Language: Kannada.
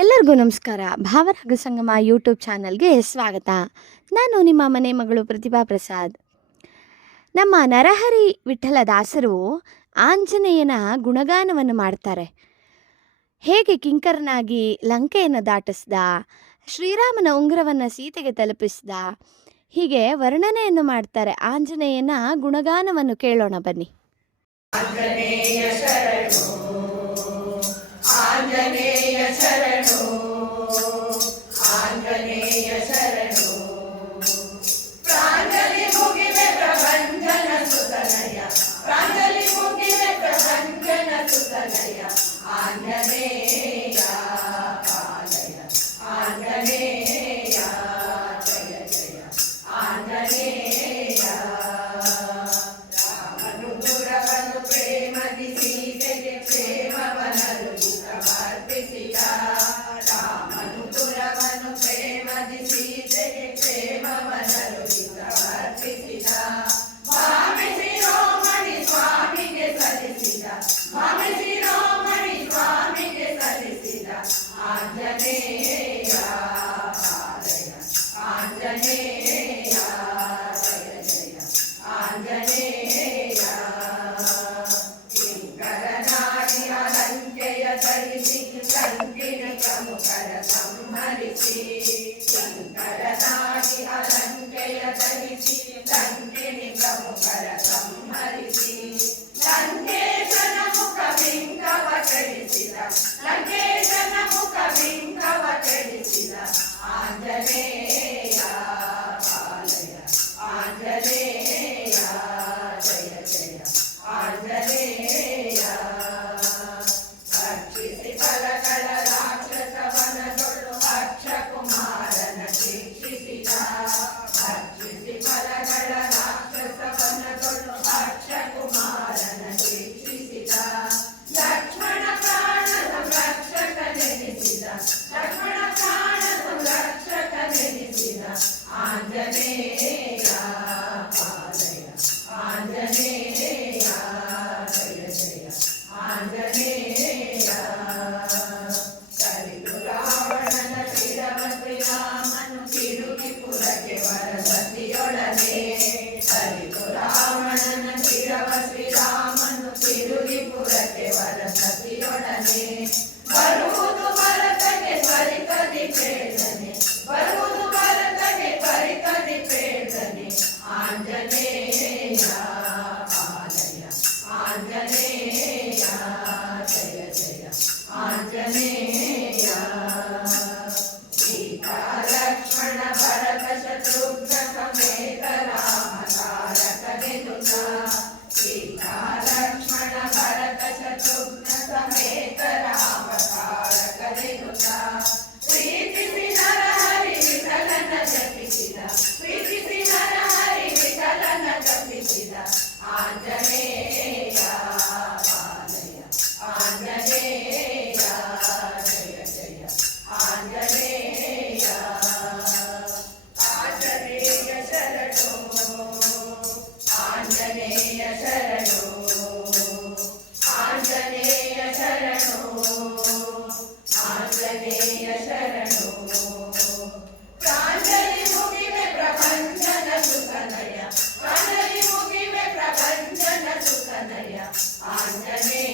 ಎಲ್ಲರಿಗೂ ನಮಸ್ಕಾರ. ಭಾವರಾಗ ಸಂಗಮ ಯೂಟ್ಯೂಬ್ ಚಾನಲ್ಗೆ ಸ್ವಾಗತ. ನಾನು ನಿಮ್ಮ ಮನೆ ಮಗಳು ಪ್ರತಿಭಾ ಪ್ರಸಾದ್. ನಮ್ಮ ನರಹರಿ ವಿಠ್ಠಲ ದಾಸರು ಆಂಜನೇಯನ ಗುಣಗಾನವನ್ನು ಮಾಡ್ತಾರೆ. ಹೇಗೆ ಕಿಂಕರನಾಗಿ ಲಂಕೆಯನ್ನು ದಾಟಿಸ್ದ, ಶ್ರೀರಾಮನ ಉಂಗುರವನ್ನು ಸೀತೆಗೆ ತಲುಪಿಸ್ದ, ಹೀಗೆ ವರ್ಣನೆಯನ್ನು ಮಾಡ್ತಾರೆ. ಆಂಜನೇಯನ ಗುಣಗಾನವನ್ನು ಕೇಳೋಣ ಬನ್ನಿ. ಆಂಜನೇಯ ಶರಣು, ಆಂಜನೇಯ ಶರಣು, ಆಂಜನೇಯ ಶರಣು. ಪ್ರಾಂಜಲಿ ಮುಗಿವೆ ಪ್ರಭಂಜನ ಸುತನಯ, ಪ್ರಾಂಜಲಿ ಮುಗಿವೆ ಪ್ರಭಂಜನ ಸುತನಯ. ಆಂಜನೇಯ ಪಾಲಯ, ಆಂಜನೇಯ ಜಯ ಜಯ ಆಂಜನೇಯ. ರಾಮನು ಗುರವನು ಪ್ರೇಮದಿ ಸೀತೆಗೆ ಕ್ಷೇಮವನರು ಸಮರ್ಪಿಸಿದ. ರಾಮನು ಗುರವನು ಪ್ರೇಮದಿ ಸೀತೆಗೆ ಕ್ಷೇಮವನರು ಸಮರ್ಪಿಸಿದ. ಸ್ವಾಮಿ ಶಿರೋಮಣಿ ಸ್ವಾಮಿಗೆ ಸಲ್ಲಿಸಿದ, ಸ್ವಾಮಿ ಶಿರೋಮಣಿ ಸ್ವಾಮಿಗೆ ಸಲ್ಲಿಸಿದ. ಆಂಜನೇಯ ಪಾಲಯ, ಆಂಜನೇಯ ಜಯ ಜಯ ಆಂಜನೇಯ. ಕಿಂಕರನಾಗಿ ಅಲಂಕೆಯ ಧರಿಸಿ ಲಂಕಿನ ಪ್ರಮುಖರ ಸಂಹರಿಸಿ. ಕಿಂಕರನಾಗಿ ಅಲಂಕೆಯ ಧರಿಸಿ ಲಂಕಿನಿ ಪ್ರಮುಖರ ಸಂಹರಿಸಿ. ಲಂಕೇಶನ ಮುಖ ಬಿಂಕವ ಕೆಡಿಸಿದ, ಲಂಕೇಶನ ಮುಖ ಬಿಂಕವ ಕೆಡಿಸಿದ. ಆಂಜನೇಯ ಪಾಲಯ, ಆಂಜನೇಯ ಜಯ ಜಯ ಆಂಜನೇಯ. ರಕ್ಷಿಸಿ ಬಲಗಳ ರಾಕ್ಷಸವನದೊಳು ಅಕ್ಷ ಕುಮಾರನ ಶಿಕ್ಷಿಸಿದ. ರಕ್ಷಿಸಿ ಬಲಗಳ ರಾಕ್ಷಸವನದೊಳು ಅಕ್ಷ ಕುಮಾರನ ಶಿಕ್ಷಿಸಿದ. ಲಕ್ಷ್ಮಣ ಪ್ರಾಣ ಸಂರಕ್ಷಕನೆನಿಸಿದ, ಲಕ್ಷ್ಮಣ ಪ್ರಾಣ ಸಂರಕ್ಷಕನೆನಿಸಿದ. ಆಂಜನೇಯ ಪಾಲಯ, ಆಂಜನೇಯ ಜಯ ಜಯ ಆಂಜನೇಯ. ಕಲಿತು ರಾವಣನ ಶಿರವ ಶ್ರೀರಾಮನು ತಿರುಗಿ ಪುರಕ್ಕೆ ವರಸತಿಯೊಡನೆ. ಕಲಿತು ರಾವಣನ ಶಿರವ ಶ್ರೀರಾಮನು ತಿರುಗಿ ಪುರಕ್ಕೆ ವರಸತಿಯೊಡನೆ. ಬರುವುದು ಭರತಗೆ ತ್ವರಿತದಿ ಬೇಡನೆ, ಬರುವುದು ಭರತಗೆ ತ್ವರಿತದಿ ಬೇಡನೆ. ಆಂಜನೇಯ ಪಾಲಯ, ಆಂಜನೇಯ ಜಯ ಜಯ ಆಂಜನೇಯ. ಸೀತಾ ಲಕ್ಷ್ಮಣ ಭರತ ಶತ್ರುಘ್ನ ಸಮೇತ ರಾಮ ತಾರಕನೆನುತ. ಸೀತಾ ಲಕ್ಷ್ಮಣ ಭರತ ಶತ್ರುಘ್ನ ಸಮೇತ ರಾಮ ತಾರಕನೆನುತ. ಪ್ರೀತಿಸಿ ನರಹರಿ ವಿಠಲನ ಜಪಿಸಿದ, ಪ್ರೀತಿಸಿ ನರಹರಿ ವಿಠಲನ ಜಪಿಸಿದ. ಆಂಜನೇಯ ಪಾಲಯ, ಆಂಜನೇಯ ಜಯ ಜಯ ಆಂಜನೇಯ. ಆಂಜನೇಯ ಶರಣು, ಆಂಜನೇಯ ಶರಣು, ಆಂಜನೇಯ ಶರಣು, ಆಂಜನೇಯ ಶರಣು. ಪ್ರಾಂಜಲಿ ಮುಗಿವೆ ಪ್ರಭಂಜನ ಸುತನಯ, ಪ್ರಾಂಜಲಿ ಮುಗಿವೆ ಪ್ರಭಂಜನ ಸುತನಯ. ಆಂಜನೇಯ